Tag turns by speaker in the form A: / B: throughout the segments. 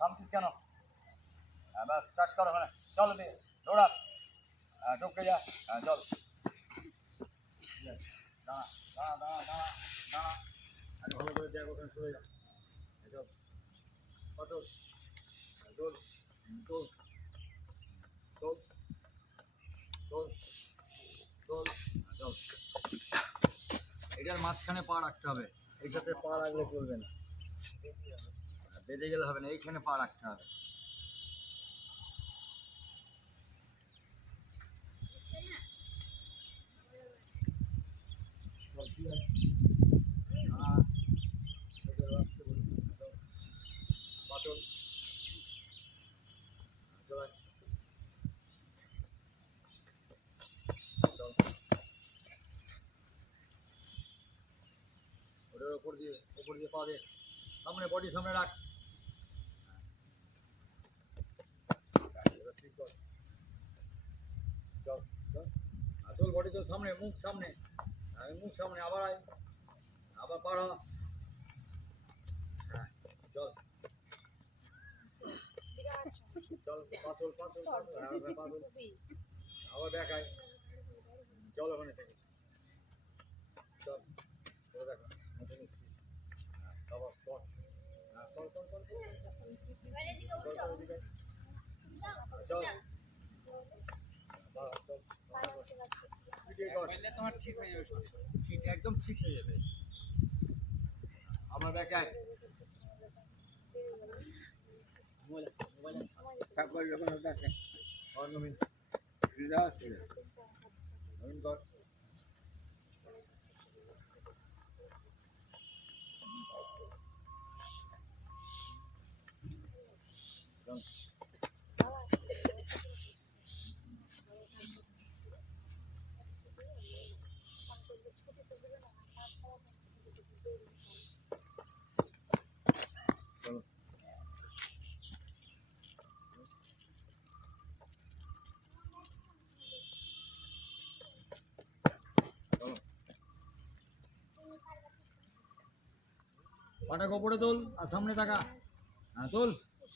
A: থামছিস কেন? হ্যাঁ স্টার্ট করো মানে চল দিয়ে দৌড়া। টপকে যা। হ্যাঁ চল। দাঁড়া দাঁড়া দাঁড়া দাঁড়া দাঁড়া। ভালো করে ওখানে যা। চল। কত? চল চল। এটার মাঝখানে পা রাখতে হবে। এটাতে পা রাখলে চলবে না। বেঁধে গেলে হবে না, এইখানে পা রাখতে হবে। ওপর দিয়ে ওপর দিয়ে পা দে। সামনে, বডি সামনে রাখ এবার ঠিক কর। চল চল চল সামনে, মুখ সামনে। মুখ সামনে, আবার আয়। আবার পাড়া হ্যাঁ চল। চল পাঁচল পাঁচল আবার দেখায় চল ওখানে থেকে। চল দেখো। হ্যাঁ চল চল চল।
B: করলে তোমার ঠিক হয়ে যাবে
A: ঠিক একদম ঠিক হয়ে যাবে। আমার দেখায়
B: তারপর যখন ওটা
A: নবীন
B: দিদা
A: নবীন কর পাটা কপড়ে তোল, আর সামনে টাকা। হ্যাঁ তোল।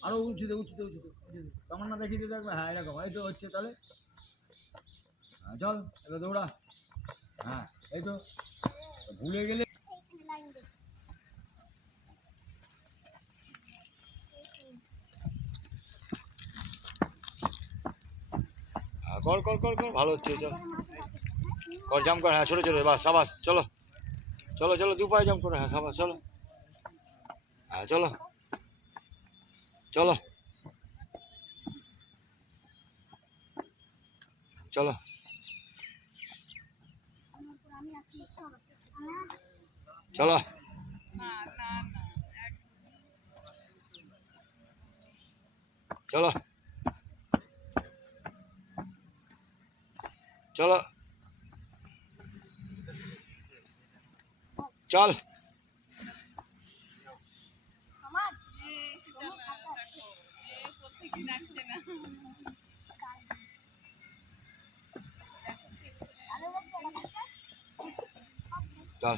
A: আরও উঁচুতে উঁচুতে উঁচুতে। উঁচুতে তামান্না দেখিয়ে দিয়ে দেখবে হ্যাঁ এরকম। এই তো হচ্ছে তাহলে। হ্যাঁ চল, এবার দৌড়া। হ্যাঁ এই তো। ভুলে গেলে হ্যাঁ কর কর কর কর। ভালো হচ্ছে, চল। কর জাম কর। হ্যাঁ ছোটো ছোটো বাস সাবাস, চলো। চলো চলো, দু পায়ে জাম করো। হ্যাঁ সাবাস, চলো। হ্যাঁ চলো চলো চলো চলো চলো চলো চল চল